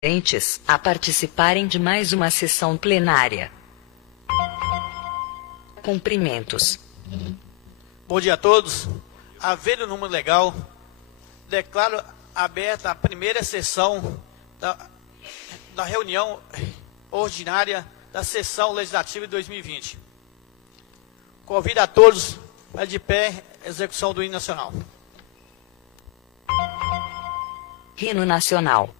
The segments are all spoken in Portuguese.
Entes a participarem de mais uma sessão plenária. Cumprimentos. Bom dia a todos. Havendo o número legal, declaro aberta a primeira sessão da reunião ordinária da sessão legislativa de 2020. Convido a todos para de pé a execução do hino nacional. Hino nacional.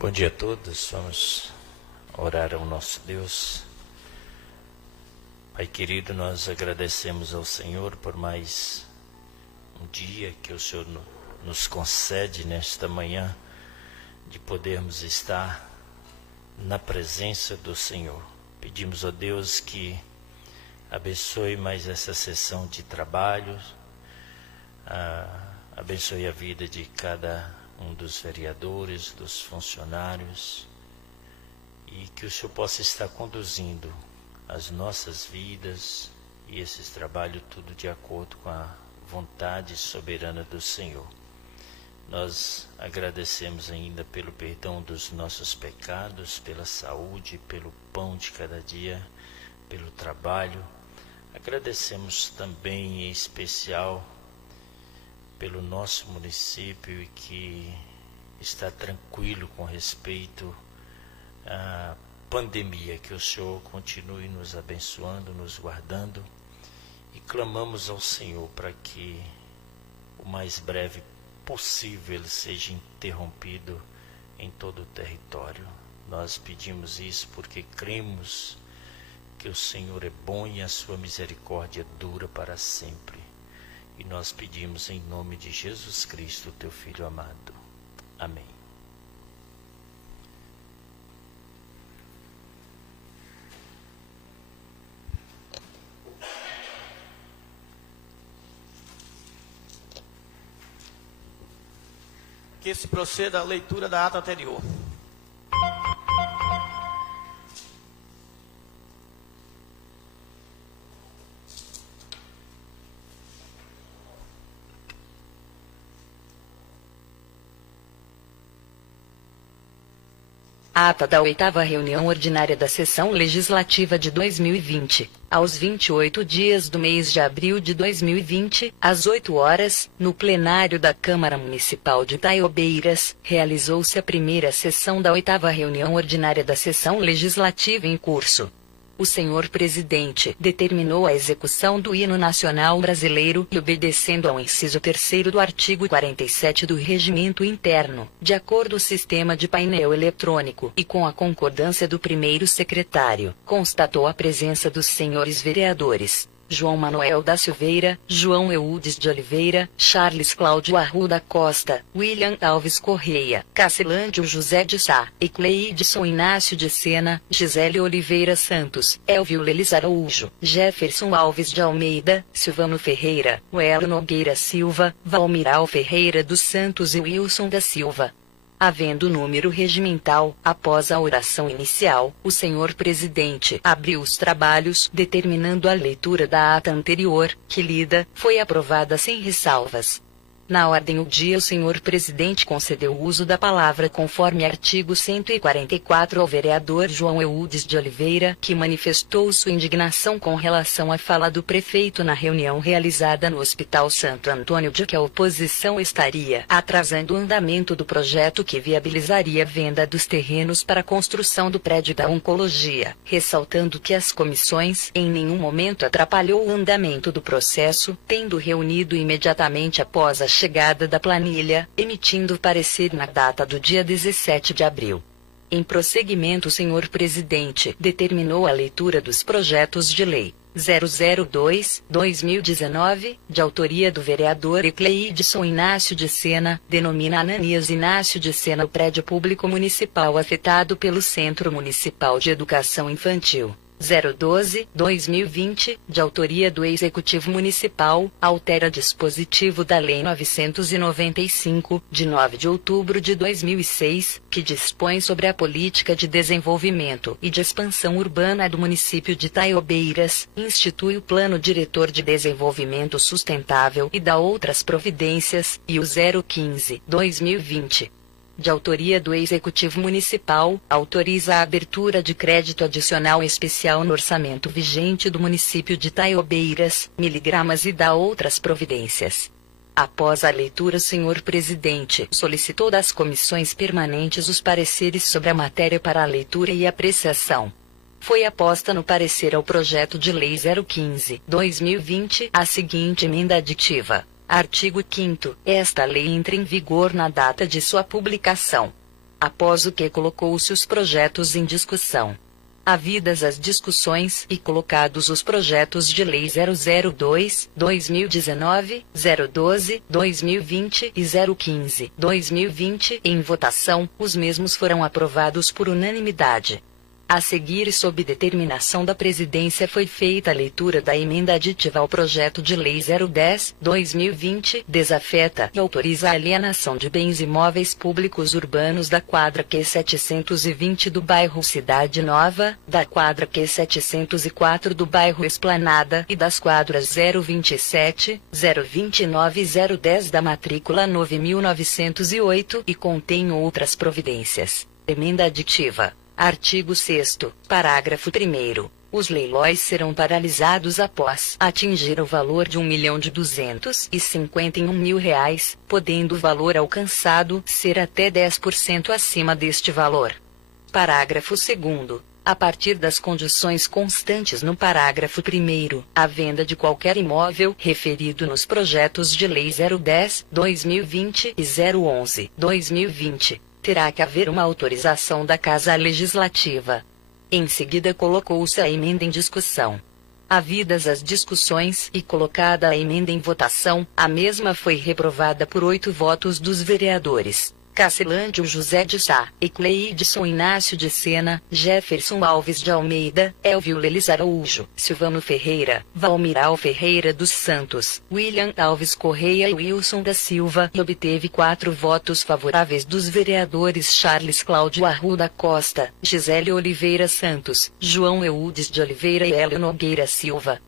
Bom dia a todos, vamos orar ao nosso Deus. Pai querido, nós agradecemos ao Senhor por mais um dia que o Senhor nos concede nesta manhã, de podermos estar na presença do Senhor. Pedimos a Deus que abençoe mais essa sessão de trabalho, abençoe a vida de cada um dos vereadores, dos funcionários, e que o Senhor possa estar conduzindo as nossas vidas e esses trabalhos tudo de acordo com a vontade soberana do Senhor. Nós agradecemos ainda pelo perdão dos nossos pecados, pela saúde, pelo pão de cada dia, pelo trabalho. Agradecemos também em especial pelo nosso município, e que está tranquilo com respeito à pandemia. Que o Senhor continue nos abençoando, nos guardando, e clamamos ao Senhor para que o mais breve possível ele seja interrompido em todo o território. Nós pedimos isso porque cremos que o Senhor é bom e a sua misericórdia dura para sempre. E nós pedimos em nome de Jesus Cristo, teu Filho amado. Amém. Que se proceda a leitura da ata anterior. Ata da 8ª reunião ordinária da sessão legislativa de 2020, aos 28 dias do mês de abril de 2020, às 8 horas, no plenário da Câmara Municipal de Itaiobeiras, realizou-se a primeira sessão da 8ª reunião ordinária da sessão legislativa em curso. O senhor presidente determinou a execução do hino nacional brasileiro e, obedecendo ao inciso 3º do artigo 47 do Regimento Interno, de acordo com o sistema de painel eletrônico e com a concordância do primeiro secretário, constatou a presença dos senhores vereadores João Manuel da Silveira, João Eudes de Oliveira, Charles Cláudio Arruda Costa, William Alves Correia, Cassilândio José de Sá, Ecleidson Inácio de Sena, Gisele Oliveira Santos, Elvio Lelis Araújo, Jefferson Alves de Almeida, Silvano Ferreira, Welo Nogueira Silva, Valmiral Ferreira dos Santos e Wilson da Silva. Havendo número regimental, após a oração inicial, o senhor presidente abriu os trabalhos, determinando a leitura da ata anterior, que lida, foi aprovada sem ressalvas. Na ordem do dia, o senhor presidente concedeu o uso da palavra conforme artigo 144 ao vereador João Eudes de Oliveira, que manifestou sua indignação com relação à fala do prefeito na reunião realizada no Hospital Santo Antônio, de que a oposição estaria atrasando o andamento do projeto que viabilizaria a venda dos terrenos para a construção do prédio da oncologia, ressaltando que as comissões em nenhum momento atrapalhou o andamento do processo, tendo reunido imediatamente após a chegada da planilha, emitindo parecer na data do dia 17 de abril. Em prosseguimento, o senhor presidente determinou a leitura dos projetos de lei 002/2019, de autoria do vereador Ecleidson Inácio de Sena, denomina Ananias Inácio de Sena o prédio público municipal afetado pelo Centro Municipal de Educação Infantil. 012/2020, de autoria do Executivo Municipal, altera dispositivo da Lei 995, de 9 de outubro de 2006, que dispõe sobre a política de desenvolvimento e de expansão urbana do município de Itaiobeiras, institui o Plano Diretor de Desenvolvimento Sustentável e dá outras providências, e o 015/2020, de autoria do Executivo Municipal, autoriza a abertura de crédito adicional especial no orçamento vigente do município de Itaiobeiras, miligramas, e dá outras providências. Após a leitura, o senhor presidente solicitou das comissões permanentes os pareceres sobre a matéria para a leitura e apreciação. Foi aposta no parecer ao projeto de lei 015/2020 a seguinte emenda aditiva. Artigo 5º. Esta lei entra em vigor na data de sua publicação. Após o que colocou-se os projetos em discussão. Havidas as discussões e colocados os projetos de lei 002/2019, 012/2020 e 015/2020 em votação, os mesmos foram aprovados por unanimidade. A seguir, e sob determinação da presidência, foi feita a leitura da emenda aditiva ao projeto de lei 010/2020, desafeta e autoriza a alienação de bens imóveis públicos urbanos da quadra Q720 do bairro Cidade Nova, da quadra Q704 do bairro Esplanada e das quadras 027, 029 e 010 da matrícula 9.908 e contém outras providências. Emenda aditiva. Artigo 6º, parágrafo 1º. Os leilões serão paralisados após atingir o valor de R$ 1.251.000, podendo o valor alcançado ser até 10% acima deste valor. Parágrafo 2º. A partir das condições constantes no parágrafo 1º, a venda de qualquer imóvel referido nos projetos de lei 010/2020 e 011/2020, terá que haver uma autorização da Casa Legislativa. Em seguida colocou-se a emenda em discussão. Havidas as discussões e colocada a emenda em votação, a mesma foi reprovada por 8 votos dos vereadores Cacilândio José de Sá, Ecleidson Inácio de Sena, Jefferson Alves de Almeida, Elvio Lelis Araújo, Silvano Ferreira, Valmiral Ferreira dos Santos, William Alves Correia e Wilson da Silva, e obteve 4 votos favoráveis dos vereadores Charles Cláudio Arruda Costa, Gisele Oliveira Santos, João Eudes de Oliveira e Hélio Nogueira Silva.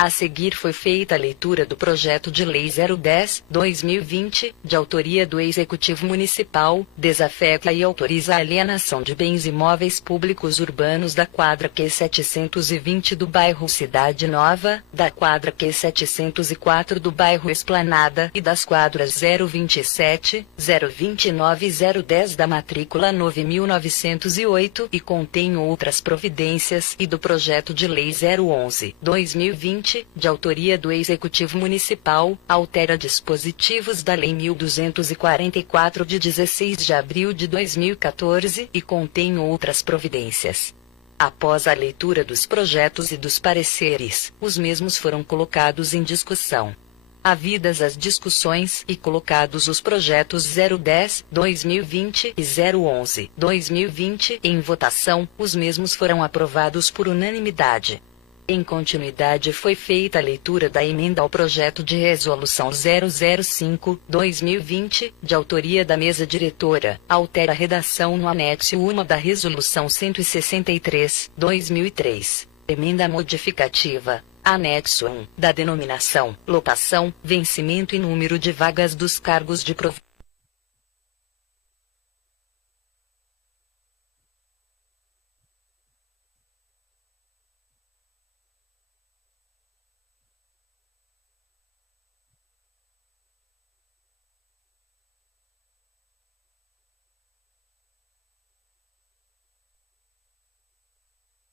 A seguir foi feita a leitura do projeto de lei 010/2020, de autoria do Executivo Municipal, desafeta e autoriza a alienação de bens imóveis públicos urbanos da quadra Q720 do bairro Cidade Nova, da quadra Q704 do bairro Esplanada e das quadras 027, 029 e 010 da matrícula 9.908 e contém outras providências, e do projeto de lei 011/2020, de autoria do Executivo Municipal, altera dispositivos da Lei 1244 de 16 de abril de 2014 e contém outras providências. Após a leitura dos projetos e dos pareceres, os mesmos foram colocados em discussão. Havidas as discussões e colocados os projetos 010/2020 e 011/2020 em votação, os mesmos foram aprovados por unanimidade. Em continuidade foi feita a leitura da emenda ao projeto de resolução 005/2020, de autoria da mesa diretora, altera a redação no anexo 1 da resolução 163/2003. Emenda modificativa. Anexo 1, da denominação, lotação, vencimento e número de vagas dos cargos de província.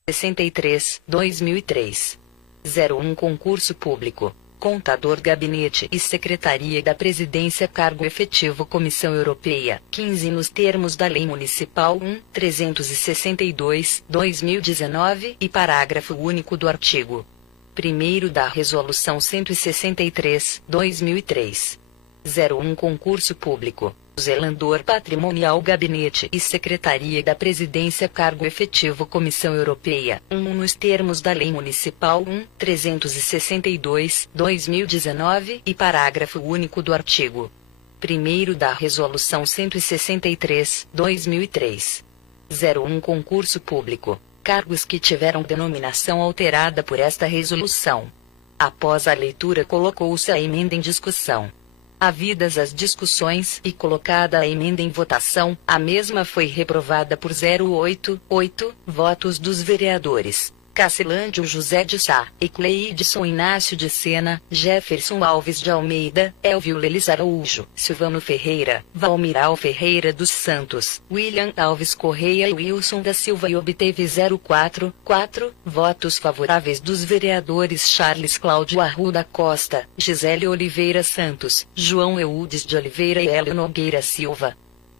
R$ 63/2003. 01 Concurso Público. Contador Gabinete e Secretaria da Presidência Cargo Efetivo Comissão Europeia, 15 nos termos da Lei Municipal 1.362/2019 e parágrafo único do artigo 1º da Resolução 163/2003. 01 Concurso Público. Zelandor Patrimonial Gabinete e Secretaria da Presidência Cargo Efetivo Comissão Europeia, 1 nos termos da Lei Municipal 1.362/2019 e parágrafo único do artigo 1º da Resolução 163/2003. 01 Concurso Público. Cargos que tiveram denominação alterada por esta resolução. Após a leitura colocou-se a emenda em discussão. Havidas as discussões e colocada a emenda em votação, a mesma foi reprovada por 0,8 votos dos vereadores Cacilândio José de Sá, Ecleidson Inácio de Sena, Jefferson Alves de Almeida, Elvio Lelis Araújo, Silvano Ferreira, Valmiral Ferreira dos Santos, William Alves Correia e Wilson da Silva, e obteve 0,4 votos favoráveis dos vereadores Charles Cláudio Arruda Costa, Gisele Oliveira Santos, João Eudes de Oliveira e Hélio Nogueira Silva.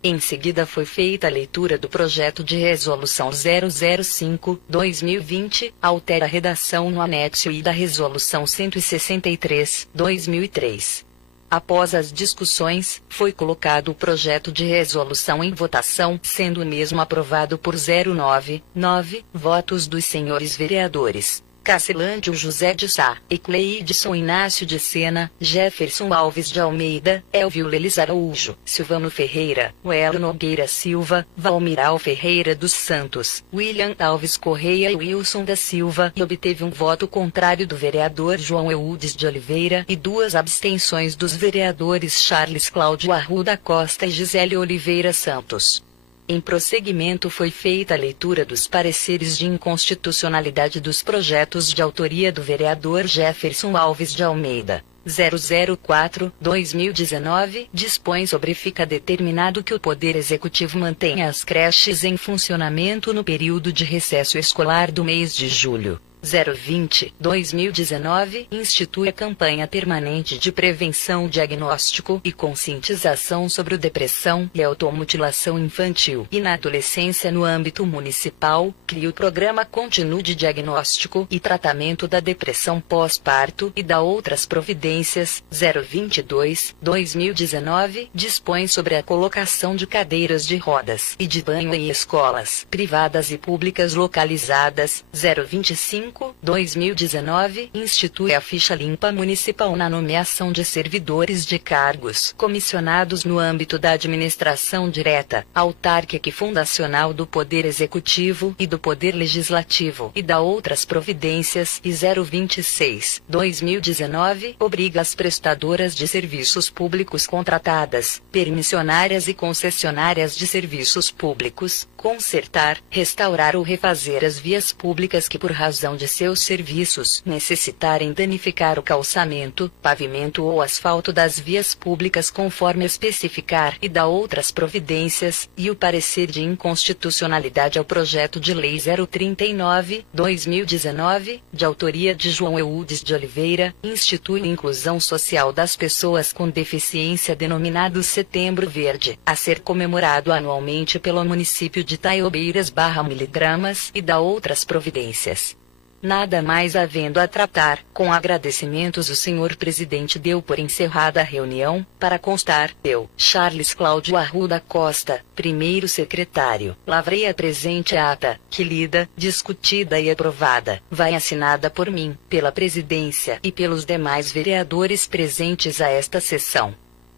Em seguida foi feita a leitura do projeto de resolução 005/2020, altera a redação no anexo I da resolução 163/2003. Após as discussões, foi colocado o projeto de resolução em votação, sendo o mesmo aprovado por 0,9 votos dos senhores vereadores Cacilândio José de Sá, Ecleidson Inácio de Sena, Jefferson Alves de Almeida, Elvio Lelis Araújo, Silvano Ferreira, Hélio Nogueira Silva, Valmiral Ferreira dos Santos, William Alves Correia e Wilson da Silva, e obteve um voto contrário do vereador João Eudes de Oliveira e 2 abstenções dos vereadores Charles Cláudio Arruda Costa e Gisele Oliveira Santos. Em prosseguimento foi feita a leitura dos pareceres de inconstitucionalidade dos projetos de autoria do vereador Jefferson Alves de Almeida. 004/2019 dispõe sobre fica determinado que o Poder Executivo mantenha as creches em funcionamento no período de recesso escolar do mês de julho. 020/2019 institui a campanha permanente de prevenção, diagnóstico e conscientização sobre depressão e automutilação infantil e na adolescência no âmbito municipal, cria o programa contínuo de diagnóstico e tratamento da depressão pós-parto e da outras providências. 022/2019 dispõe sobre a colocação de cadeiras de rodas e de banho em escolas privadas e públicas localizadas. 025/2019 institui a ficha limpa municipal na nomeação de servidores de cargos comissionados no âmbito da administração direta, autárquica e fundacional do Poder Executivo e do Poder Legislativo e da outras providências. E 026/2019 obriga as prestadoras de serviços públicos contratadas, permissionárias e concessionárias de serviços públicos, consertar, restaurar ou refazer as vias públicas que por razão de seus serviços necessitarem danificar o calçamento, pavimento ou asfalto das vias públicas conforme especificar e da outras providências, e o parecer de inconstitucionalidade ao projeto de lei 039/2019, de autoria de João Eudes de Oliveira, institui a inclusão social das pessoas com deficiência denominado Setembro Verde, a ser comemorado anualmente pelo município de Taiobeiras/Miligramas e da outras providências. Nada mais havendo a tratar, com agradecimentos o senhor presidente deu por encerrada a reunião. Para constar, eu, Charles Cláudio Arruda Costa, primeiro secretário, lavrei a presente ata, que lida, discutida e aprovada, vai assinada por mim, pela presidência e pelos demais vereadores presentes a esta sessão.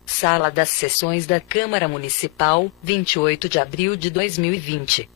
Sala das Sessões da Câmara Municipal, 28 de abril de 2020.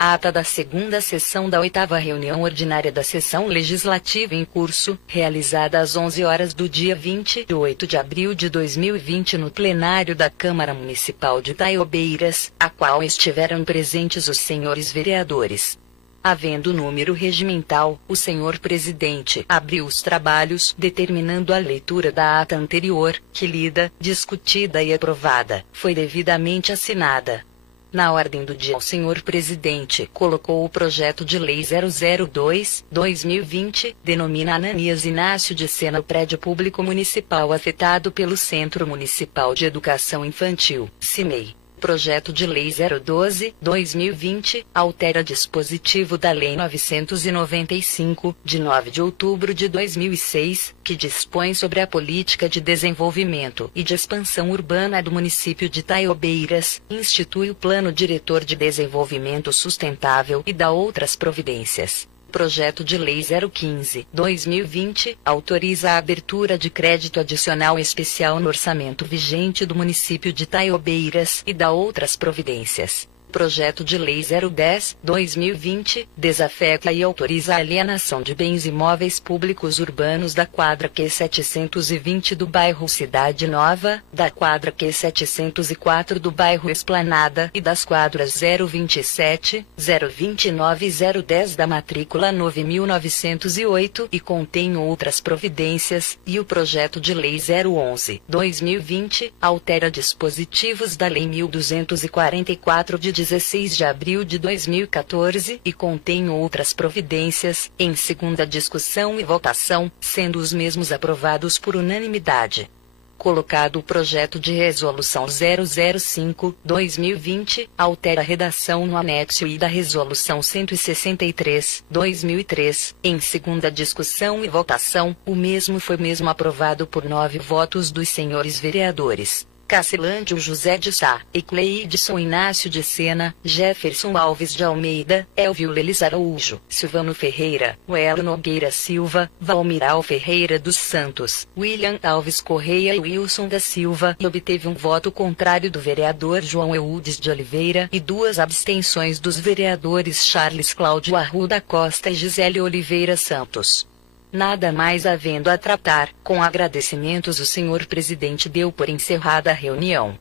Ata da segunda sessão da 8ª reunião ordinária da sessão legislativa em curso, realizada às 11 horas do dia 28 de abril de 2020 no plenário da Câmara Municipal de Taiobeiras, a qual estiveram presentes os senhores vereadores. Havendo número regimental, o senhor presidente abriu os trabalhos, determinando a leitura da ata anterior, que lida, discutida e aprovada, foi devidamente assinada. Na ordem do dia, o senhor presidente colocou o projeto de lei 002/2020, denomina Ananias Inácio de Sena o prédio público municipal afetado pelo Centro Municipal de Educação Infantil, CIMEI. Projeto de Lei 012/2020, altera dispositivo da Lei 995, de 9 de outubro de 2006, que dispõe sobre a política de desenvolvimento e de expansão urbana do município de Taiobeiras, institui o Plano Diretor de Desenvolvimento Sustentável e dá outras providências. Projeto de Lei 015/2020, autoriza a abertura de crédito adicional especial no orçamento vigente do município de Taiobeiras e dá outras providências. Projeto de Lei 010/2020, desafeta e autoriza a alienação de bens imóveis públicos urbanos da quadra Q720 do bairro Cidade Nova, da quadra Q704 do bairro Esplanada e das quadras 027, 029 e 010 da matrícula 9.908 e contém outras providências, e o Projeto de Lei 011/2020, altera dispositivos da Lei 1244 de 16 de abril de 2014 e contém outras providências, em segunda discussão e votação, sendo os mesmos aprovados por unanimidade. Colocado o projeto de resolução 005/2020, altera a redação no anexo I da resolução 163/2003, em segunda discussão e votação, o mesmo foi aprovado por 9 votos dos senhores vereadores Cacilândio José de Sá, Ecleidson Inácio de Sena, Jefferson Alves de Almeida, Elvio Lelis Araújo, Silvano Ferreira, Welo Nogueira Silva, Valmiral Ferreira dos Santos, William Alves Correia e Wilson da Silva, e obteve um voto contrário do vereador João Eudes de Oliveira e 2 abstenções dos vereadores Charles Cláudio Arruda Costa e Gisele Oliveira Santos. Nada mais havendo a tratar, com agradecimentos o senhor presidente deu por encerrada a reunião.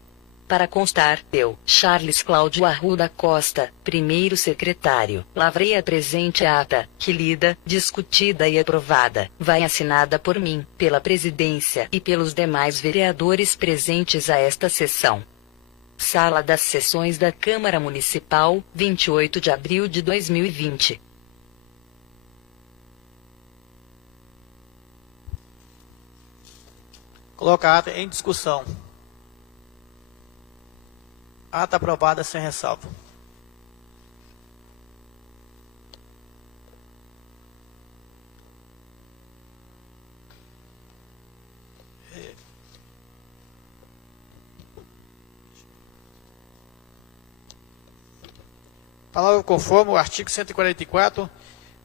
Para constar, eu, Charles Cláudio Arruda Costa, primeiro secretário, lavrei a presente ata, que lida, discutida e aprovada, vai assinada por mim, pela presidência e pelos demais vereadores presentes a esta sessão. Sala das Sessões da Câmara Municipal, 28 de abril de 2020. Coloca a ata em discussão. Ata aprovada sem ressalva. Palavra conforme o artigo 144,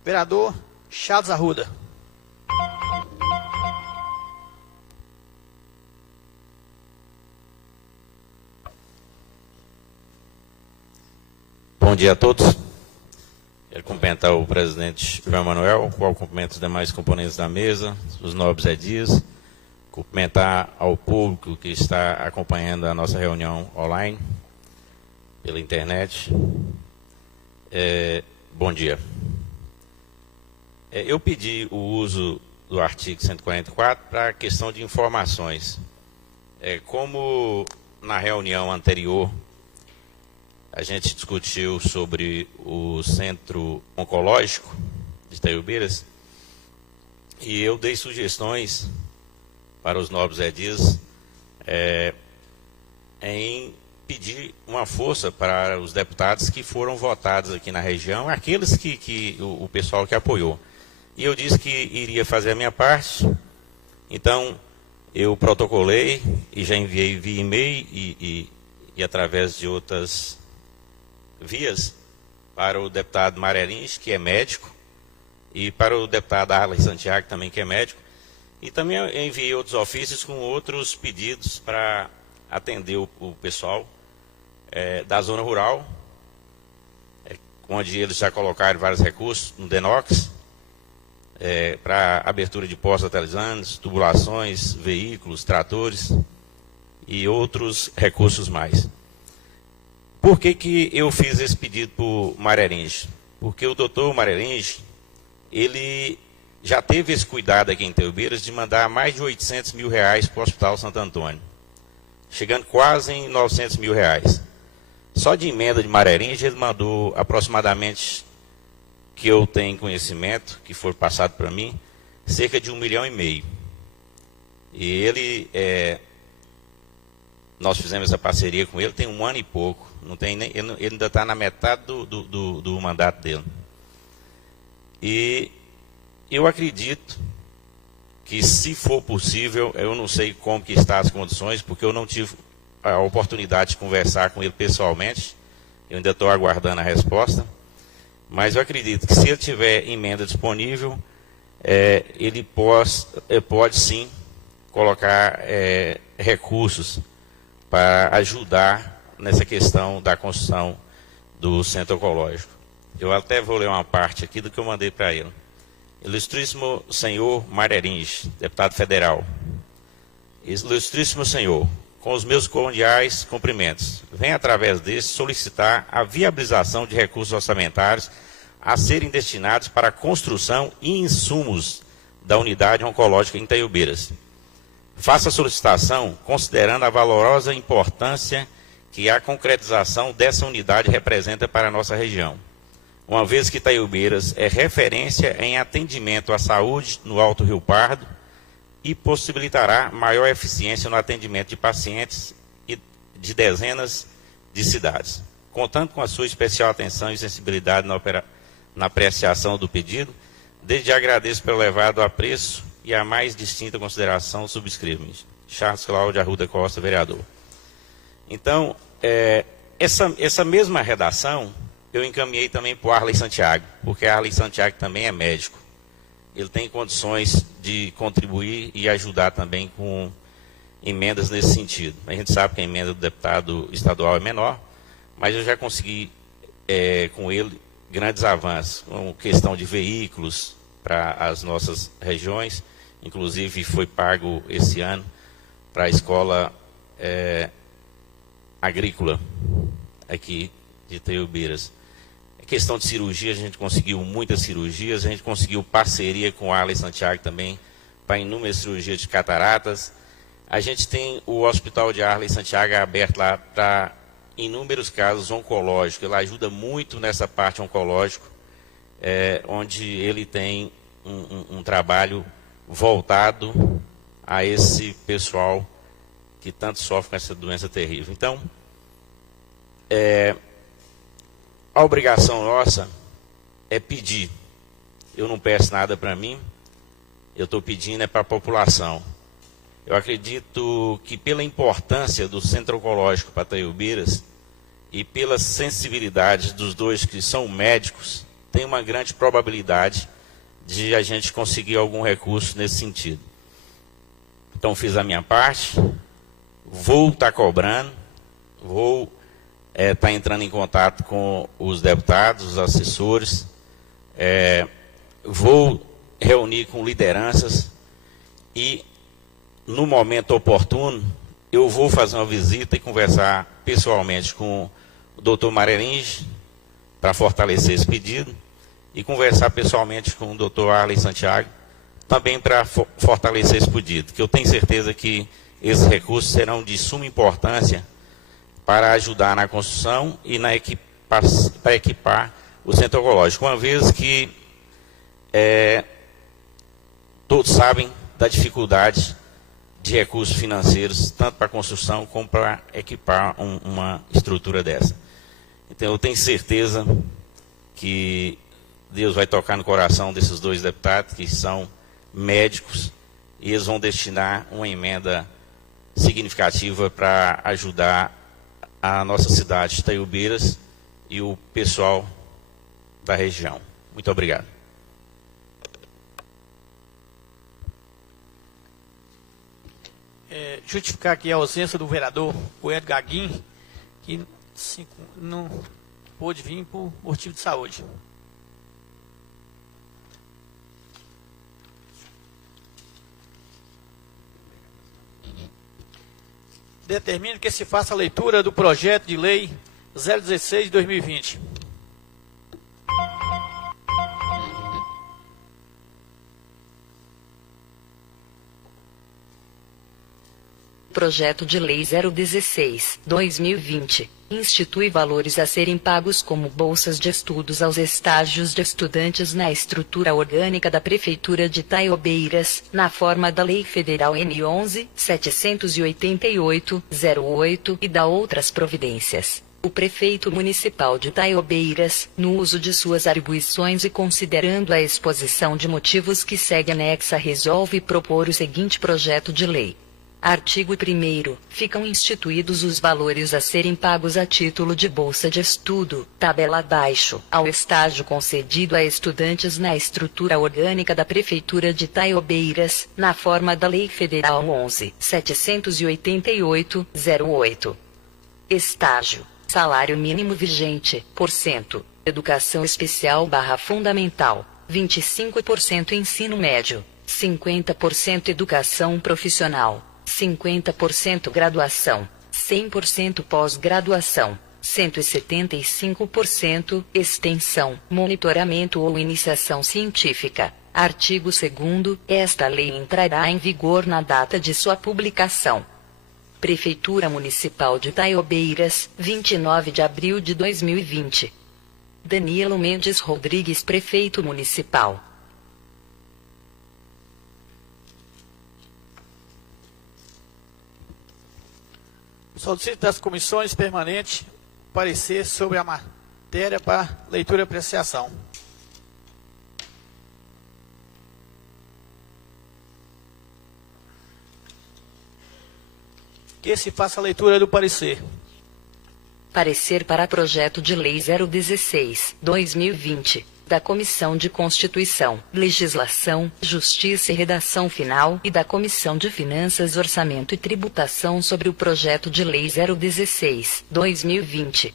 vereador Charles Arruda. Bom dia a todos. Quero cumprimentar o presidente João Manuel, o qual cumprimento os demais componentes da mesa, os nobres edias, cumprimentar ao público que está acompanhando a nossa reunião online, pela internet. Bom dia. Eu pedi o uso do artigo 144 para a questão de informações. Como na reunião anterior a gente discutiu sobre o Centro Oncológico de Itaiobeiras, e eu dei sugestões para os nobres edias em pedir uma força para os deputados que foram votados aqui na região, aqueles que o pessoal que apoiou. E eu disse que iria fazer a minha parte, então eu protocolei e já enviei via e-mail e através de outras vias para o deputado Marelins, que é médico, e para o deputado Arley Santiago, também que é médico, e também enviei outros ofícios com outros pedidos para atender o pessoal da zona rural, onde eles já colocaram vários recursos no DENOX, para abertura de postos artesianos, tubulações, veículos, tratores e outros recursos mais. Por que eu fiz esse pedido para o Marelins? Porque o doutor Marelins, ele já teve esse cuidado aqui em Itaiobeiras de mandar mais de 800 mil reais para o Hospital Santo Antônio, chegando quase em 900 mil reais. Só de emenda de Marelins, ele mandou aproximadamente, que eu tenho conhecimento, que foi passado para mim, cerca de 1,5 milhão. E ele, nós fizemos essa parceria com ele, tem 1 ano e pouco. Não tem nem, ele ainda está na metade do mandato dele. E eu acredito que, se for possível, eu não sei como que estão as condições, porque eu não tive a oportunidade de conversar com ele pessoalmente, eu ainda estou aguardando a resposta, mas eu acredito que, se ele tiver emenda disponível, ele pode sim colocar recursos para ajudar nessa questão da construção do centro oncológico. Eu até vou ler uma parte aqui do que eu mandei para ele. Ilustríssimo senhor Marelins, deputado federal. Ilustríssimo senhor, com os meus cordiais cumprimentos, venho através desse solicitar a viabilização de recursos orçamentários a serem destinados para a construção e insumos da unidade oncológica em Itaiobeiras. Faço a solicitação considerando a valorosa importância que a concretização dessa unidade representa para a nossa região, uma vez que Itaiobeiras é referência em atendimento à saúde no Alto Rio Pardo e possibilitará maior eficiência no atendimento de pacientes de dezenas de cidades. Contando com a sua especial atenção e sensibilidade na apreciação do pedido, desde já agradeço pelo elevado apreço e a mais distinta consideração subscrevo-me. Charles Cláudio Arruda Costa, vereador. Então, essa mesma redação eu encaminhei também para o Arley Santiago, porque Arley Santiago também é médico. Ele tem condições de contribuir e ajudar também com emendas nesse sentido. A gente sabe que a emenda do deputado estadual é menor, mas eu já consegui com ele grandes avanços, com questão de veículos para as nossas regiões, inclusive foi pago esse ano para a escola agrícola aqui de Itaiobiras. A questão de cirurgia, a gente conseguiu muitas cirurgias, a gente conseguiu parceria com o Arley Santiago também para inúmeras cirurgias de cataratas. A gente tem o Hospital de Arley Santiago aberto lá para inúmeros casos oncológicos. Ele ajuda muito nessa parte oncológica, onde ele tem um trabalho voltado a esse pessoal que tanto sofre com essa doença terrível. Então, a obrigação nossa é pedir. Eu não peço nada para mim, eu estou pedindo para a população. Eu acredito que pela importância do Centro Oncológico para Itaiobiras e pela sensibilidade dos dois que são médicos, tem uma grande probabilidade de a gente conseguir algum recurso nesse sentido. Então fiz a minha parte, vou estar cobrando, vou estar entrando em contato com os deputados, os assessores, vou reunir com lideranças e, no momento oportuno, eu vou fazer uma visita e conversar pessoalmente com o doutor Mareringe para fortalecer esse pedido e conversar pessoalmente com o doutor Arley Santiago também para fortalecer esse pedido, que eu tenho certeza que esses recursos serão de suma importância para ajudar na construção e para equipar o Centro Oncológico, uma vez que todos sabem da dificuldade de recursos financeiros, tanto para a construção como para equipar uma estrutura dessa. Então, eu tenho certeza que Deus vai tocar no coração desses dois deputados, que são médicos, e eles vão destinar uma emenda significativa para ajudar a nossa cidade de Itaiobiras e o pessoal da região. Muito obrigado. Justificar aqui a ausência do vereador Coelho Gaguin, que não pôde vir por motivo de saúde. Determino que se faça a leitura do projeto de lei 016 de 2020. Projeto de Lei 016/2020 institui valores a serem pagos como bolsas de estudos aos estágios de estudantes na estrutura orgânica da Prefeitura de Itaiobiras, na forma da Lei Federal N. 11.788/08 e da outras providências. O prefeito municipal de Itaiobiras, no uso de suas atribuições e considerando a exposição de motivos que segue anexa, resolve propor o seguinte projeto de lei. Artigo 1º. Ficam instituídos os valores a serem pagos a título de bolsa de estudo, tabela abaixo, ao estágio concedido a estudantes na estrutura orgânica da Prefeitura de Itaiobiras, na forma da Lei Federal 11.788/08. Estágio. Salário mínimo vigente, %. Educação especial / fundamental, 25% ensino médio, 50% educação profissional, 50% graduação, 100% pós-graduação, 175% extensão, monitoramento ou iniciação científica. Artigo 2º. Esta lei entrará em vigor na data de sua publicação. Prefeitura Municipal de Itaiobiras, 29 de abril de 2020. Danilo Mendes Rodrigues, Prefeito Municipal. Solicito das comissões permanentes parecer sobre a matéria para leitura e apreciação. Que se faça a leitura do parecer. Parecer para projeto de lei 016/2020, da Comissão de Constituição, Legislação, Justiça e Redação Final e da Comissão de Finanças, Orçamento e Tributação sobre o projeto de lei 016/2020.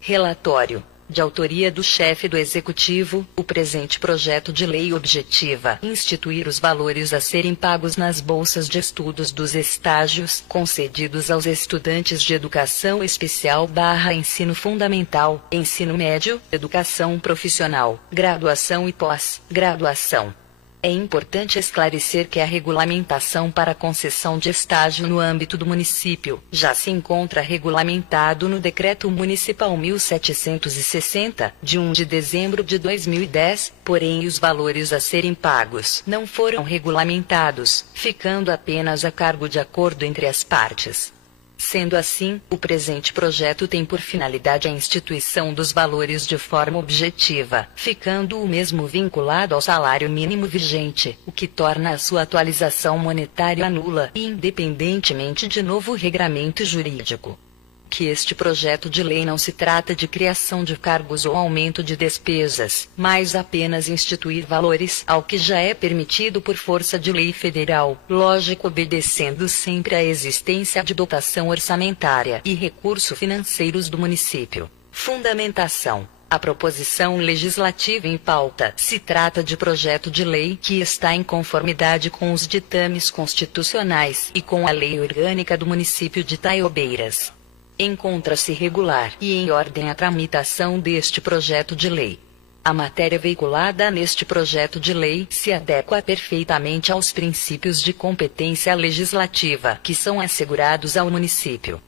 Relatório. de autoria do chefe do Executivo, o presente projeto de lei objetiva instituir os valores a serem pagos nas bolsas de estudos dos estágios concedidos aos estudantes de educação especial / ensino fundamental, ensino médio, educação profissional, graduação e pós-graduação. É importante esclarecer que a regulamentação para a concessão de estágio no âmbito do município já se encontra regulamentado no Decreto Municipal 1760, de 1 de dezembro de 2010, porém os valores a serem pagos não foram regulamentados, ficando apenas a cargo de acordo entre as partes. Sendo assim, o presente projeto tem por finalidade a instituição dos valores de forma objetiva, ficando o mesmo vinculado ao salário mínimo vigente, o que torna a sua atualização monetária nula, independentemente de novo regramento jurídico. Que este projeto de lei não se trata de criação de cargos ou aumento de despesas, mas apenas instituir valores ao que já é permitido por força de lei federal, lógico obedecendo sempre à existência de dotação orçamentária e recursos financeiros do município. Fundamentação. A proposição legislativa em pauta se trata de projeto de lei que está em conformidade com os ditames constitucionais e com a lei orgânica do município de Taiobeiras. Encontra-se regular e em ordem a tramitação deste projeto de lei. A matéria veiculada neste projeto de lei se adequa perfeitamente aos princípios de competência legislativa que são assegurados ao município.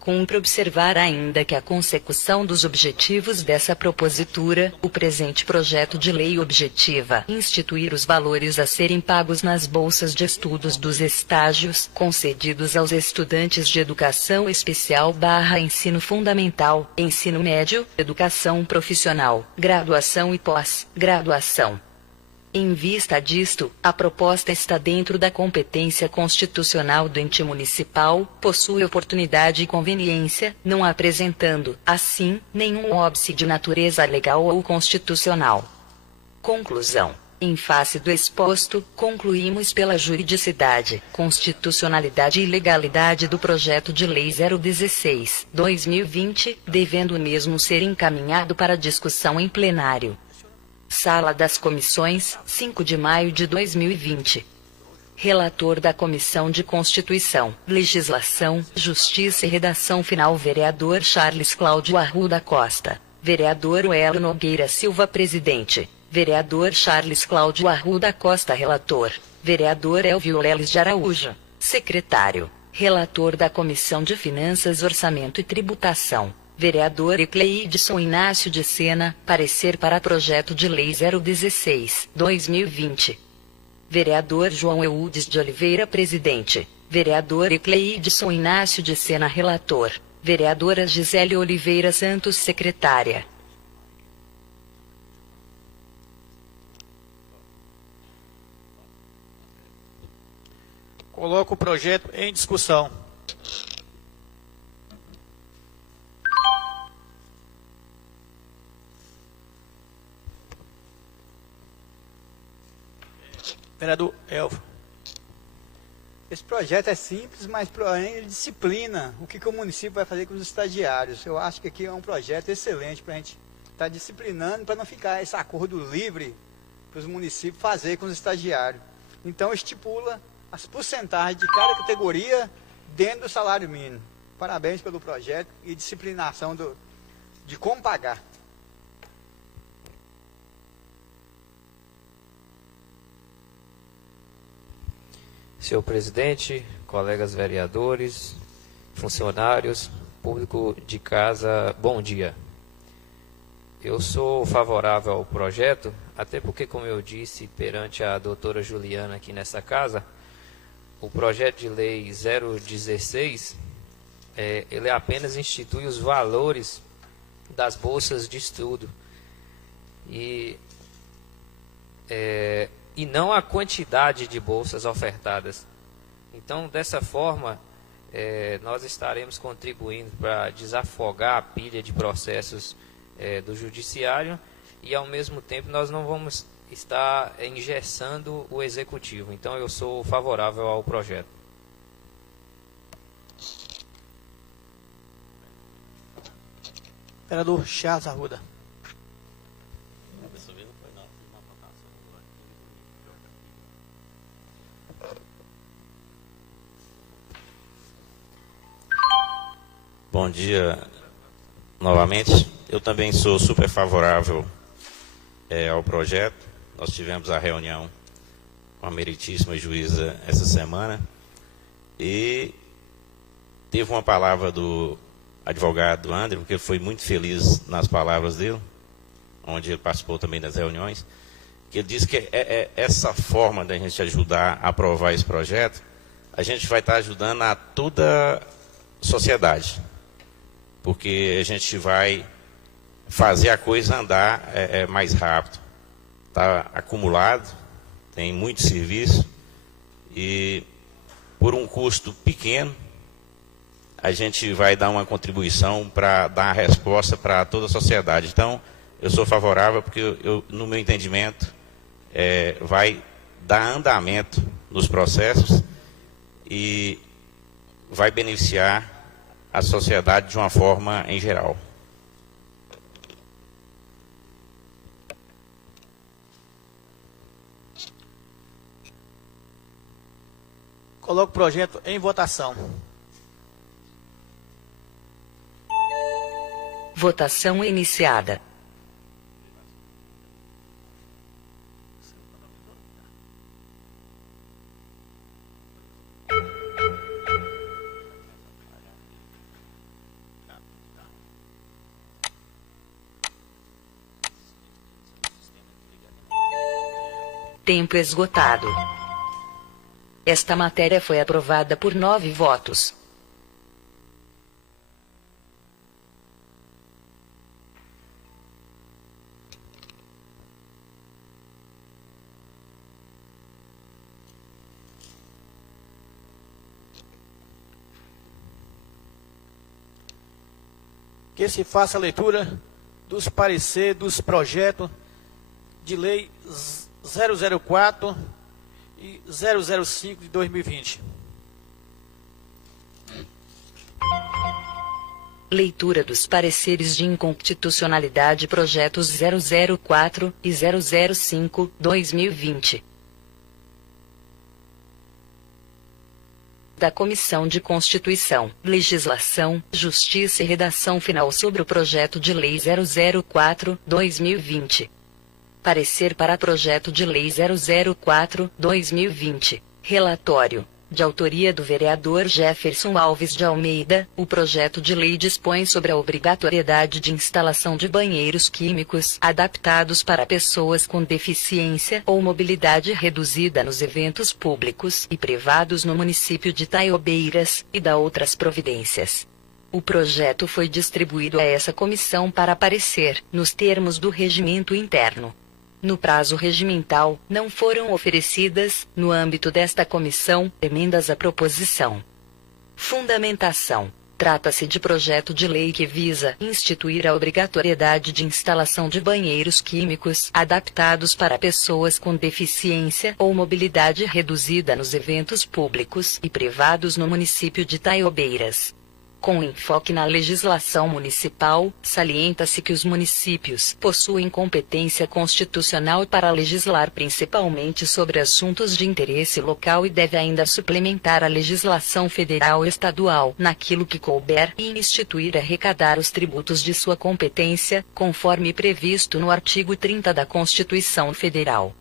Cumpre observar ainda que a consecução dos objetivos dessa propositura, o presente projeto de lei objetiva instituir os valores a serem pagos nas bolsas de estudos dos estágios concedidos aos estudantes de educação especial / ensino fundamental, ensino médio, educação profissional, graduação e pós-graduação. Em vista disto, a proposta está dentro da competência constitucional do ente municipal, possui oportunidade e conveniência, não apresentando, assim, nenhum óbice de natureza legal ou constitucional. Conclusão. Em face do exposto, concluímos pela juridicidade, constitucionalidade e legalidade do projeto de lei 016/2020, devendo o mesmo ser encaminhado para discussão em plenário. Sala das Comissões, 5 de maio de 2020. Relator da Comissão de Constituição, Legislação, Justiça e Redação Final vereador Charles Cláudio Arruda Costa. Vereador Uelo Nogueira Silva Presidente. Vereador Charles Cláudio Arruda Costa Relator. Vereador Elvio Leles de Araújo. Secretário. Relator da Comissão de Finanças, Orçamento e Tributação. Vereador Ecleidson Inácio de Sena, parecer para projeto de lei 016/2020. Vereador João Eudes de Oliveira Presidente. Vereador Ecleidson Inácio de Sena Relator. Vereadora Gisele Oliveira Santos Secretária. Coloco o projeto em discussão. Vereador Elvio. Esse projeto é simples, mas porém ele disciplina o que o município vai fazer com os estagiários. Eu acho que aqui é um projeto excelente para a gente estar disciplinando, para não ficar esse acordo livre para os municípios fazer com os estagiários. Então estipula as porcentagens de cada categoria dentro do salário mínimo. Parabéns pelo projeto e disciplinação de como pagar. Senhor presidente, colegas vereadores, funcionários, público de casa, bom dia. Eu sou favorável ao projeto, até porque, como eu disse perante a doutora Juliana aqui nessa casa, o projeto de lei 016, ele apenas institui os valores das bolsas de estudo e não a quantidade de bolsas ofertadas. Então, dessa forma, nós estaremos contribuindo para desafogar a pilha de processos do judiciário e, ao mesmo tempo, nós não vamos estar engessando o executivo. Então, eu sou favorável ao projeto. Vereador Charles Arruda. Bom dia novamente. Eu também sou super favorável ao projeto. Nós tivemos a reunião com a meritíssima juíza essa semana e teve uma palavra do advogado André, porque foi muito feliz nas palavras dele, onde ele participou também das reuniões, que ele disse que essa forma da gente ajudar a aprovar esse projeto, a gente vai estar ajudando a toda a sociedade, porque a gente vai fazer a coisa andar mais rápido. Está acumulado, tem muito serviço e por um custo pequeno a gente vai dar uma contribuição para dar a resposta para toda a sociedade. Então, eu sou favorável porque no meu entendimento vai dar andamento nos processos e vai beneficiar a sociedade de uma forma em geral. Coloco o projeto em votação. Votação iniciada. Tempo esgotado. Esta matéria foi aprovada por 9 votos. Que se faça a leitura dos pareceres dos projetos de lei 004 e 005 de 2020. Leitura dos pareceres de inconstitucionalidade projetos 004 e 005, 2020. Da Comissão de Constituição, Legislação, Justiça e Redação Final sobre o projeto de lei 004, 2020. Parecer para projeto de lei 004, 2020. Relatório. De autoria do vereador Jefferson Alves de Almeida, o projeto de lei dispõe sobre a obrigatoriedade de instalação de banheiros químicos adaptados para pessoas com deficiência ou mobilidade reduzida nos eventos públicos e privados no município de Taiobeiras, e da outras providências. O projeto foi distribuído a essa comissão para parecer, nos termos do regimento interno. No prazo regimental, não foram oferecidas, no âmbito desta comissão, emendas à proposição. Fundamentação. Trata-se de projeto de lei que visa instituir a obrigatoriedade de instalação de banheiros químicos adaptados para pessoas com deficiência ou mobilidade reduzida nos eventos públicos e privados no município de Taiobeiras. Com enfoque na legislação municipal, salienta-se que os municípios possuem competência constitucional para legislar principalmente sobre assuntos de interesse local e deve ainda suplementar a legislação federal e estadual naquilo que couber e instituir e arrecadar os tributos de sua competência, conforme previsto no artigo 30 da Constituição Federal.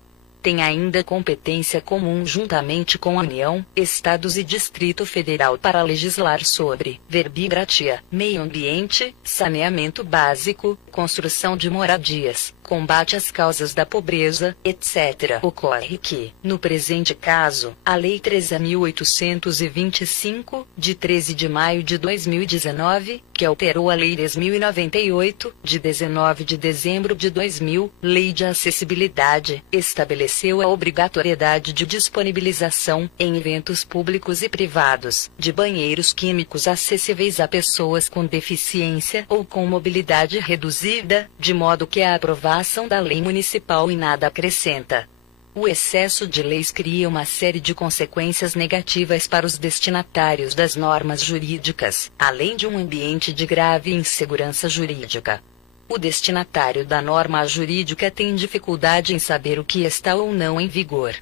Tem ainda competência comum juntamente com a União, Estados e Distrito Federal para legislar sobre verbigratia, meio ambiente, saneamento básico, construção de moradias, combate às causas da pobreza, etc. Ocorre que, no presente caso, a Lei 13.825, de 13 de maio de 2019, que alterou a Lei 10.098, de 19 de dezembro de 2000, Lei de Acessibilidade, estabeleceu a obrigatoriedade de disponibilização, em eventos públicos e privados, de banheiros químicos acessíveis a pessoas com deficiência ou com mobilidade reduzida, de modo que a aprovação da lei municipal em nada acrescenta. O excesso de leis cria uma série de consequências negativas para os destinatários das normas jurídicas, além de um ambiente de grave insegurança jurídica. O destinatário da norma jurídica tem dificuldade em saber o que está ou não em vigor.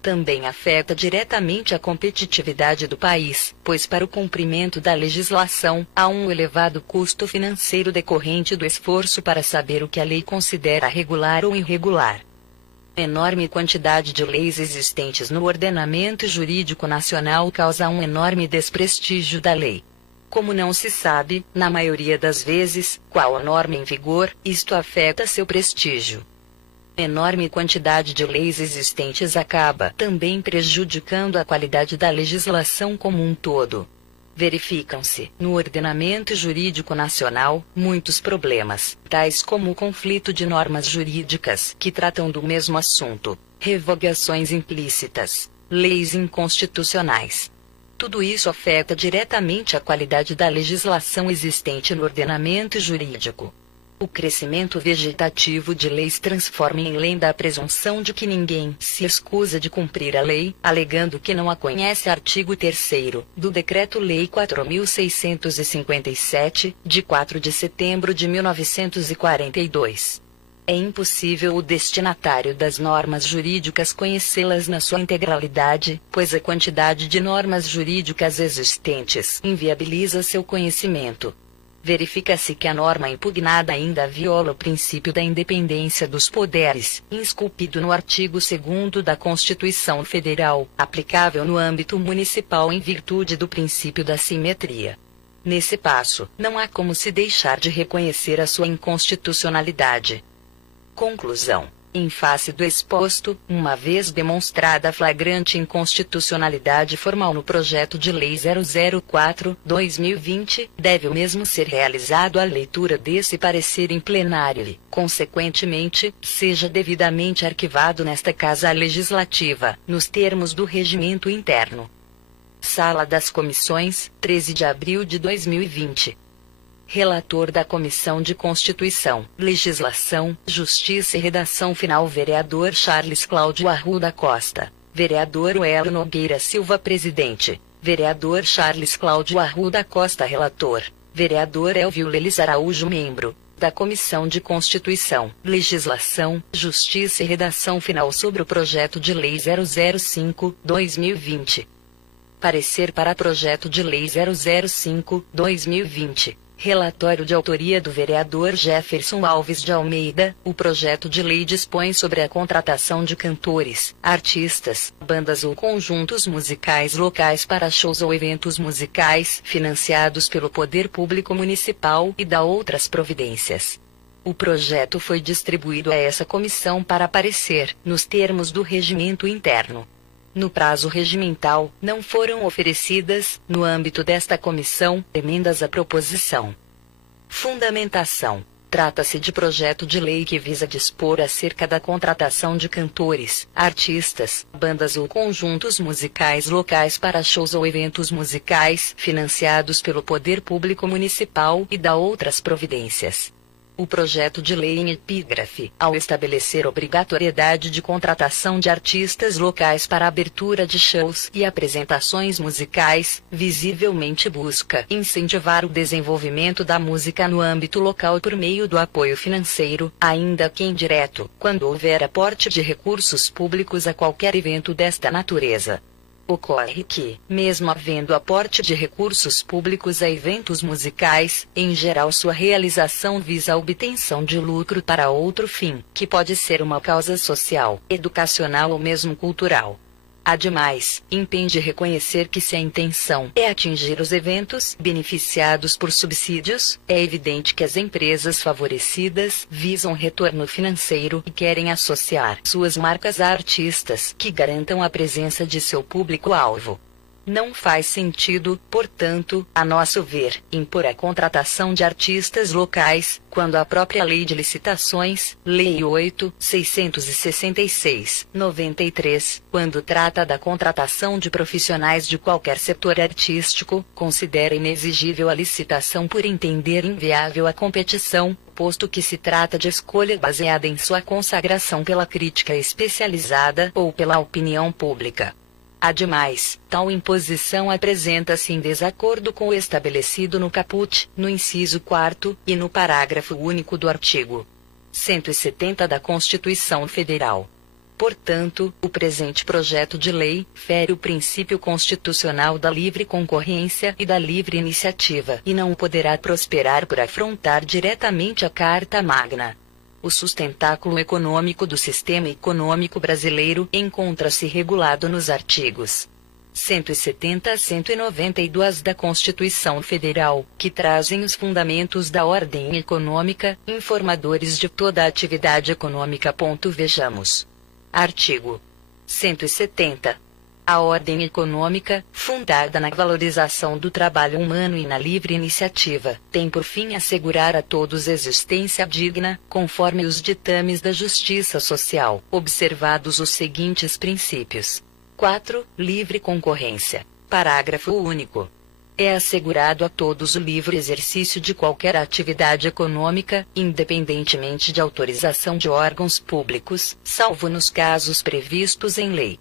Também afeta diretamente a competitividade do país, pois para o cumprimento da legislação, há um elevado custo financeiro decorrente do esforço para saber o que a lei considera regular ou irregular. Enorme quantidade de leis existentes no ordenamento jurídico nacional causa um enorme desprestígio da lei. Como não se sabe, na maioria das vezes, qual a norma em vigor, isto afeta seu prestígio. Enorme quantidade de leis existentes acaba também prejudicando a qualidade da legislação como um todo. Verificam-se, no ordenamento jurídico nacional, muitos problemas, tais como o conflito de normas jurídicas que tratam do mesmo assunto, revogações implícitas, leis inconstitucionais. Tudo isso afeta diretamente a qualidade da legislação existente no ordenamento jurídico. O crescimento vegetativo de leis transforma em lenda a presunção de que ninguém se escusa de cumprir a lei, alegando que não a conhece. Artigo 3º do Decreto-Lei 4.657, de 4 de setembro de 1942. É impossível o destinatário das normas jurídicas conhecê-las na sua integralidade, pois a quantidade de normas jurídicas existentes inviabiliza seu conhecimento. Verifica-se que a norma impugnada ainda viola o princípio da independência dos poderes, esculpido no artigo 2º da Constituição Federal, aplicável no âmbito municipal em virtude do princípio da simetria. Nesse passo, não há como se deixar de reconhecer a sua inconstitucionalidade. Conclusão. Em face do exposto, uma vez demonstrada a flagrante inconstitucionalidade formal no projeto de lei 004/2020, deve o mesmo ser realizado a leitura desse parecer em plenário e, consequentemente, seja devidamente arquivado nesta Casa Legislativa, nos termos do regimento interno. Sala das Comissões, 13 de abril de 2020. Relator da Comissão de Constituição, Legislação, Justiça e Redação Final vereador Charles Cláudio Arruda Costa. Vereador Uelo Nogueira Silva Presidente. Vereador Charles Cláudio Arruda Costa Relator. Vereador Elvio Lelis Araújo Membro da Comissão de Constituição, Legislação, Justiça e Redação Final sobre o projeto de lei 005/2020. Parecer para projeto de lei 005/2020. Relatório de autoria do vereador Jefferson Alves de Almeida. O projeto de lei dispõe sobre a contratação de cantores, artistas, bandas ou conjuntos musicais locais para shows ou eventos musicais financiados pelo Poder Público Municipal e dá outras providências. O projeto foi distribuído a essa comissão para parecer, nos termos do regimento interno. No prazo regimental, não foram oferecidas, no âmbito desta comissão, emendas à proposição. Fundamentação. Trata-se de projeto de lei que visa dispor acerca da contratação de cantores, artistas, bandas ou conjuntos musicais locais para shows ou eventos musicais financiados pelo Poder Público Municipal e dá outras providências. O projeto de lei em epígrafe, ao estabelecer obrigatoriedade de contratação de artistas locais para abertura de shows e apresentações musicais, visivelmente busca incentivar o desenvolvimento da música no âmbito local por meio do apoio financeiro, ainda que indireto, quando houver aporte de recursos públicos a qualquer evento desta natureza. Ocorre que, mesmo havendo aporte de recursos públicos a eventos musicais, em geral sua realização visa a obtenção de lucro para outro fim, que pode ser uma causa social, educacional ou mesmo cultural. Ademais, impende reconhecer que se a intenção é atingir os eventos beneficiados por subsídios, é evidente que as empresas favorecidas visam retorno financeiro e querem associar suas marcas a artistas que garantam a presença de seu público-alvo. Não faz sentido, portanto, a nosso ver, impor a contratação de artistas locais, quando a própria Lei de Licitações, Lei 8.666/93, quando trata da contratação de profissionais de qualquer setor artístico, considera inexigível a licitação por entender inviável a competição, posto que se trata de escolha baseada em sua consagração pela crítica especializada ou pela opinião pública. Ademais, tal imposição apresenta-se em desacordo com o estabelecido no caput, no inciso 4º, e no parágrafo único do artigo 170 da Constituição Federal. Portanto, o presente projeto de lei fere o princípio constitucional da livre concorrência e da livre iniciativa e não poderá prosperar por afrontar diretamente a Carta Magna. O sustentáculo econômico do sistema econômico brasileiro encontra-se regulado nos artigos 170 a 192 da Constituição Federal, que trazem os fundamentos da ordem econômica, informadores de toda a atividade econômica. Vejamos. Artigo 170. A ordem econômica, fundada na valorização do trabalho humano e na livre iniciativa, tem por fim assegurar a todos existência digna, conforme os ditames da justiça social, observados os seguintes princípios. 4. Livre concorrência. Parágrafo único. É assegurado a todos o livre exercício de qualquer atividade econômica, independentemente de autorização de órgãos públicos, salvo nos casos previstos em lei.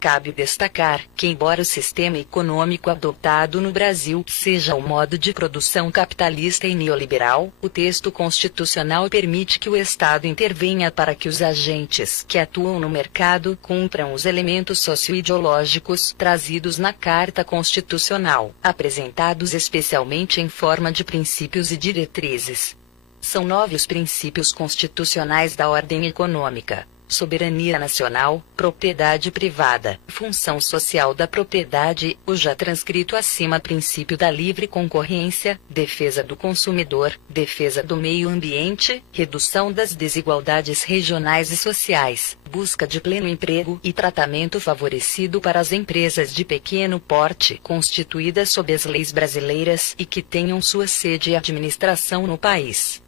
Cabe destacar que, embora o sistema econômico adotado no Brasil seja o modo de produção capitalista e neoliberal, o texto constitucional permite que o Estado intervenha para que os agentes que atuam no mercado cumpram os elementos socio-ideológicos trazidos na Carta Constitucional, apresentados especialmente em forma de princípios e diretrizes. São 9 os princípios constitucionais da ordem econômica: soberania nacional, propriedade privada, função social da propriedade, o já transcrito acima princípio da livre concorrência, defesa do consumidor, defesa do meio ambiente, redução das desigualdades regionais e sociais, busca de pleno emprego e tratamento favorecido para as empresas de pequeno porte constituídas sob as leis brasileiras e que tenham sua sede e administração no país.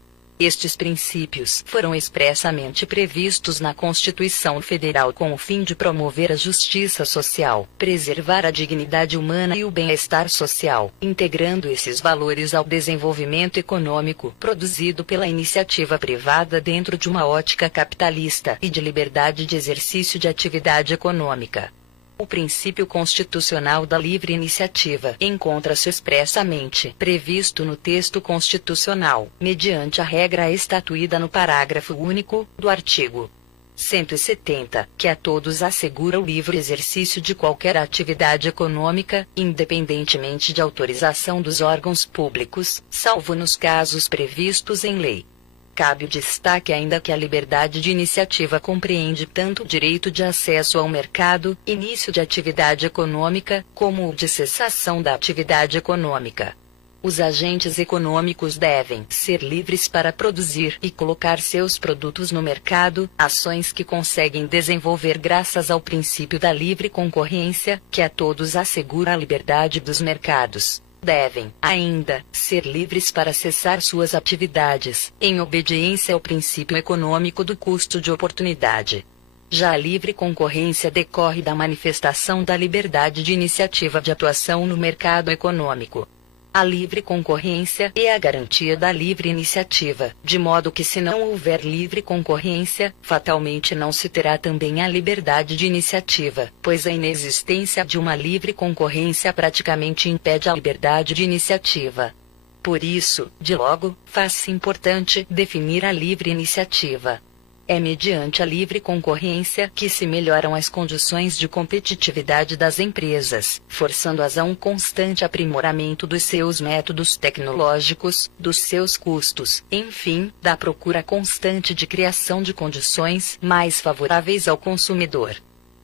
Estes princípios foram expressamente previstos na Constituição Federal com o fim de promover a justiça social, preservar a dignidade humana e o bem-estar social, integrando esses valores ao desenvolvimento econômico produzido pela iniciativa privada dentro de uma ótica capitalista e de liberdade de exercício de atividade econômica. O princípio constitucional da livre iniciativa encontra-se expressamente previsto no texto constitucional, mediante a regra estatuída no parágrafo único do artigo 170, que a todos assegura o livre exercício de qualquer atividade econômica, independentemente de autorização dos órgãos públicos, salvo nos casos previstos em lei. Cabe o destaque ainda que a liberdade de iniciativa compreende tanto o direito de acesso ao mercado, início de atividade econômica, como o de cessação da atividade econômica. Os agentes econômicos devem ser livres para produzir e colocar seus produtos no mercado, ações que conseguem desenvolver graças ao princípio da livre concorrência, que a todos assegura a liberdade dos mercados. Devem, ainda, ser livres para cessar suas atividades, em obediência ao princípio econômico do custo de oportunidade. Já a livre concorrência decorre da manifestação da liberdade de iniciativa de atuação no mercado econômico. A livre concorrência é a garantia da livre iniciativa, de modo que se não houver livre concorrência, fatalmente não se terá também a liberdade de iniciativa, pois a inexistência de uma livre concorrência praticamente impede a liberdade de iniciativa. Por isso, de logo, faz-se importante definir a livre iniciativa. É mediante a livre concorrência que se melhoram as condições de competitividade das empresas, forçando-as a um constante aprimoramento dos seus métodos tecnológicos, dos seus custos, enfim, da procura constante de criação de condições mais favoráveis ao consumidor.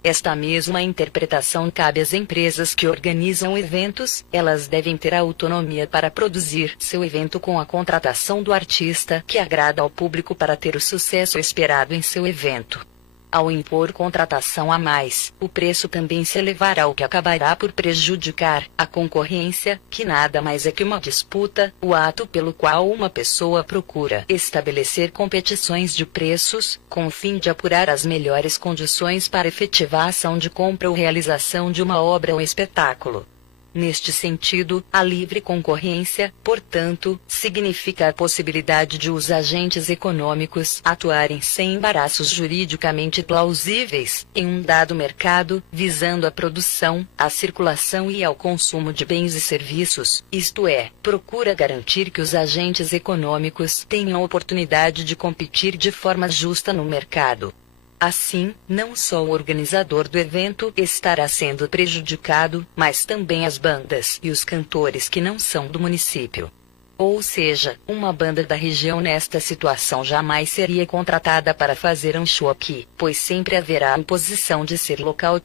Esta mesma interpretação cabe às empresas que organizam eventos, elas devem ter a autonomia para produzir seu evento com a contratação do artista que agrada ao público para ter o sucesso esperado em seu evento. Ao impor contratação a mais, o preço também se elevará, o que acabará por prejudicar a concorrência, que nada mais é que uma disputa, o ato pelo qual uma pessoa procura estabelecer competições de preços, com o fim de apurar as melhores condições para efetivar a ação de compra ou realização de uma obra ou espetáculo. Neste sentido, a livre concorrência, portanto, significa a possibilidade de os agentes econômicos atuarem sem embaraços juridicamente plausíveis em um dado mercado, visando a produção, a circulação e ao consumo de bens e serviços, isto é, procura garantir que os agentes econômicos tenham a oportunidade de competir de forma justa no mercado. Assim, não só o organizador do evento estará sendo prejudicado, mas também as bandas e os cantores que não são do município. Ou seja, uma banda da região nesta situação jamais seria contratada para fazer um show aqui, pois sempre haverá a imposição de ser local.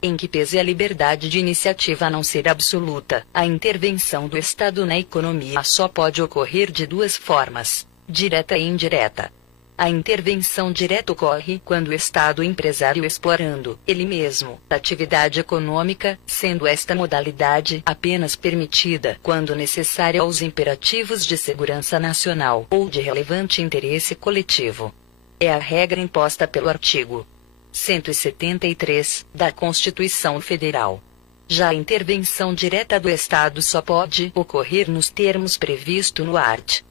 Em que pese a liberdade de iniciativa a não ser absoluta, a intervenção do Estado na economia só pode ocorrer de duas formas: direta e indireta. A intervenção direta ocorre quando o Estado empresário explorando, ele mesmo, a atividade econômica, sendo esta modalidade apenas permitida quando necessária aos imperativos de segurança nacional ou de relevante interesse coletivo. É a regra imposta pelo artigo 173 da Constituição Federal. Já a intervenção direta do Estado só pode ocorrer nos termos previstos no art.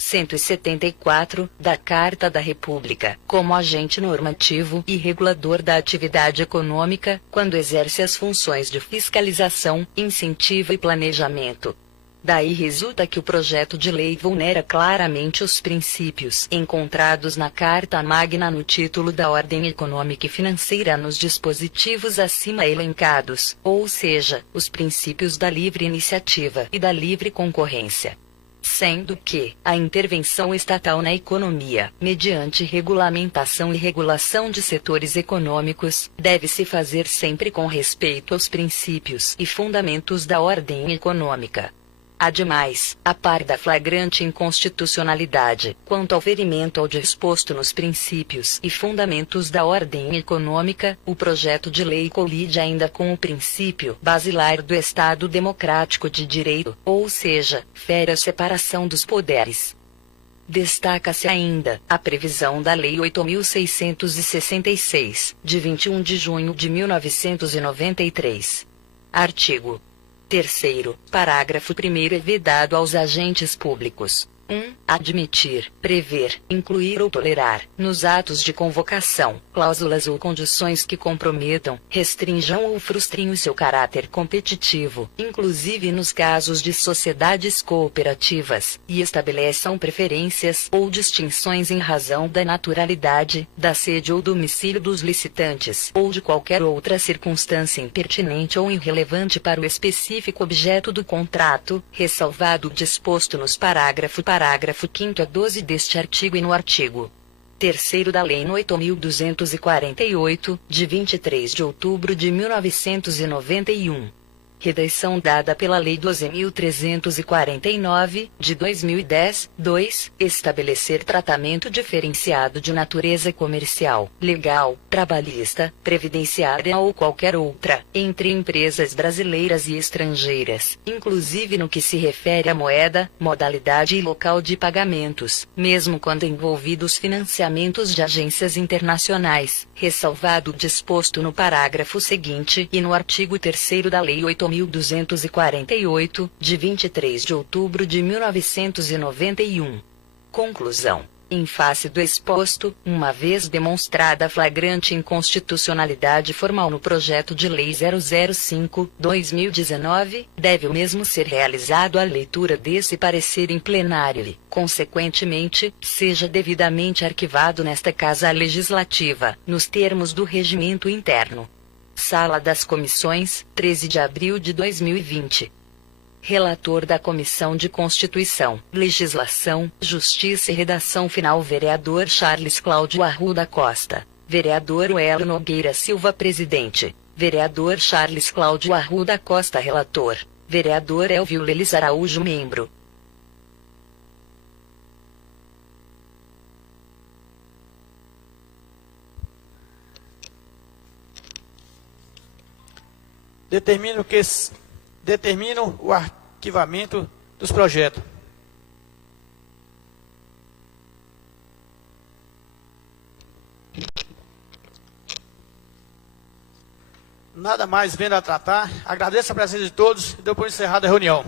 174 da Carta da República, como agente normativo e regulador da atividade econômica, quando exerce as funções de fiscalização, incentivo e planejamento. Daí resulta que o projeto de lei vulnera claramente os princípios encontrados na Carta Magna no título da Ordem Econômica e Financeira nos dispositivos acima elencados, ou seja, os princípios da livre iniciativa e da livre concorrência. Sendo que a intervenção estatal na economia, mediante regulamentação e regulação de setores econômicos, deve se fazer sempre com respeito aos princípios e fundamentos da ordem econômica. Ademais, a par da flagrante inconstitucionalidade, quanto ao ferimento ao disposto nos princípios e fundamentos da ordem econômica, o projeto de lei colide ainda com o princípio basilar do Estado democrático de direito, ou seja, fere a separação dos poderes. Destaca-se ainda a previsão da Lei 8.666, de 21 de junho de 1993. Artigo 3º, parágrafo 1º é vedado aos agentes públicos: 1. Admitir, prever, incluir ou tolerar, nos atos de convocação, cláusulas ou condições que comprometam, restringam ou frustrem o seu caráter competitivo, inclusive nos casos de sociedades cooperativas, e estabeleçam preferências ou distinções em razão da naturalidade, da sede ou domicílio dos licitantes, ou de qualquer outra circunstância impertinente ou irrelevante para o específico objeto do contrato, ressalvado o disposto nos parágrafo 5º a 12 deste artigo e no artigo 3º da Lei 8.248, de 23 de outubro de 1991. Redação dada pela Lei 12.349, de 2010, 2. Estabelecer tratamento diferenciado de natureza comercial, legal, trabalhista, previdenciária ou qualquer outra, entre empresas brasileiras e estrangeiras, inclusive no que se refere à moeda, modalidade e local de pagamentos, mesmo quando envolvidos financiamentos de agências internacionais, ressalvado o disposto no parágrafo seguinte e no artigo 3º da Lei 8.248, de 23 de outubro de 1991. Conclusão. Em face do exposto, uma vez demonstrada a flagrante inconstitucionalidade formal no projeto de lei 005/2019, deve o mesmo ser realizado a leitura desse parecer em plenário e, consequentemente, seja devidamente arquivado nesta Casa Legislativa, nos termos do regimento interno. Sala das Comissões, 13 de abril de 2020. Relator da Comissão de Constituição, Legislação, Justiça e Redação Final: Vereador Charles Cláudio Arruda Costa. Vereador Wellio Nogueira Silva, Presidente. Vereador Charles Cláudio Arruda Costa, Relator. Vereador Elvio Lelis Araújo, Membro. determinam o arquivamento dos projetos. Nada mais vendo a tratar. Agradeço a presença de todos e dou por encerrada a reunião.